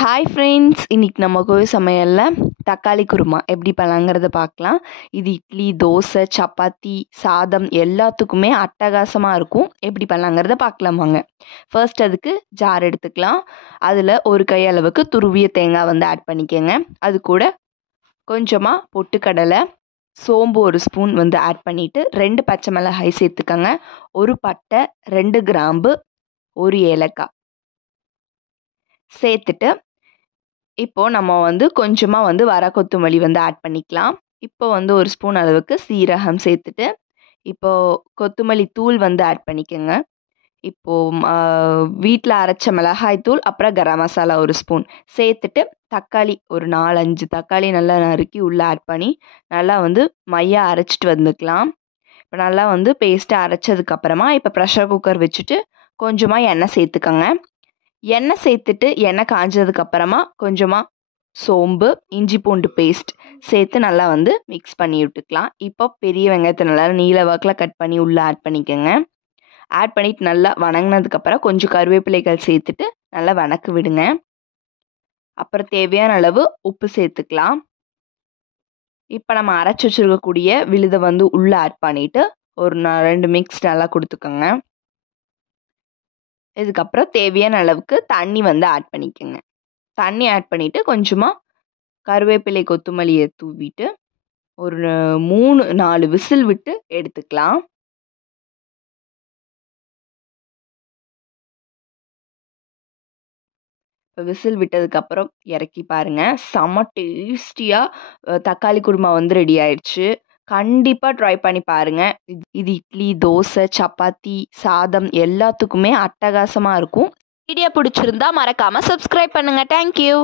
Hi friends, இன்றைக்கி நம்ம கோவில் சமையலில் தக்காளி குருமா எப்படி பண்ணலாங்கிறத பார்க்கலாம். இது இட்லி, தோசை, சப்பாத்தி, சாதம் எல்லாத்துக்குமே அட்டகாசமாக இருக்கும். எப்படி பண்ணலாங்கிறத பார்க்கலாம் வாங்க. ஃபர்ஸ்ட் அதுக்கு ஜார் எடுத்துக்கலாம். அதில் ஒரு கை அளவுக்கு துருவிய தேங்காய் ஆட் பண்ணிக்கோங்க. அது கூட கொஞ்சமாக பொட்டுக்கடலை, சோம்பு ஒரு ஸ்பூன் ஆட் பண்ணிவிட்டு 2 பச்சை மிளகாய் சேர்த்துக்கோங்க. ஒரு பட்டை, 2 கிராம்பு, ஒரு ஏலக்காய் சேர்த்துட்டு இப்போது நம்ம கொஞ்சமாக வர கொத்தமல்லி ஆட் பண்ணிக்கலாம். இப்போ ஒரு ஸ்பூன் அளவுக்கு சீரகம் சேர்த்துட்டு இப்போது கொத்தமல்லி தூள் ஆட் பண்ணிக்கோங்க. இப்போது வீட்டில் அரைச்ச மிளகாய் தூள், அப்புறம் கரம் மசாலா ஒரு ஸ்பூன் சேர்த்துட்டு தக்காளி ஒரு 4-5 தக்காளி நல்லா நறுக்கி உள்ளே ஆட் பண்ணி நல்லா மையா அரைச்சிட்டு வந்துக்கலாம். இப்போ நல்லா பேஸ்ட்டாக அரைச்சதுக்கப்புறமா இப்போ ப்ரெஷர் குக்கர் வச்சுட்டு கொஞ்சமாக எண்ணெய் சேர்த்துக்கோங்க. எண்ணெய் சேர்த்துட்டு எண்ணெய் காஞ்சதுக்கப்புறமா கொஞ்சமாக சோம்பு, இஞ்சி பூண்டு பேஸ்ட் சேர்த்து நல்லா மிக்ஸ் பண்ணி விட்டுக்கலாம். இப்போ பெரிய வெங்காயத்தை நல்லா நீல வாக்கில் கட் பண்ணி உள்ளே ஆட் பண்ணிக்கோங்க. ஆட் பண்ணிவிட்டு நல்லா வணங்கினதுக்கப்புறம் கொஞ்சம் கருவேப்பிலைகள் சேர்த்துட்டு நல்லா வணக்க விடுங்க. அப்புறம் தேவையான அளவு உப்பு சேர்த்துக்கலாம். இப்போ நம்ம அரைச்சி வச்சுருக்கக்கூடிய விழுதை உள்ளே ஆட் பண்ணிவிட்டு ஒரு 2 மிக்ஸ் நல்லா கொடுத்துக்கோங்க. இதுக்கப்புறம் தேவையான அளவுக்கு தண்ணி ஆட் பண்ணிக்கோங்க. தண்ணி ஆட் பண்ணிவிட்டு கொஞ்சமாக கருவேப்பிலை, கொத்தமல்லியை தூவிட்டு ஒரு 3-4 விசில் விட்டு எடுத்துக்கலாம். இப்போ விசில் விட்டதுக்கப்புறம் இறக்கி பாருங்கள். செம்ம டேஸ்டியாக தக்காளி குருமா ரெடி ஆயிடுச்சு. கண்டிப்பாக ட்ரை பண்ணி பாருங்கள். இது இட்லி, தோசை, சப்பாத்தி, சாதம் எல்லாத்துக்குமே அட்டகாசமாக இருக்கும். வீடியோ பிடிச்சிருந்தா மறக்காமல் சப்ஸ்கிரைப் பண்ணுங்கள். தேங்க்யூ.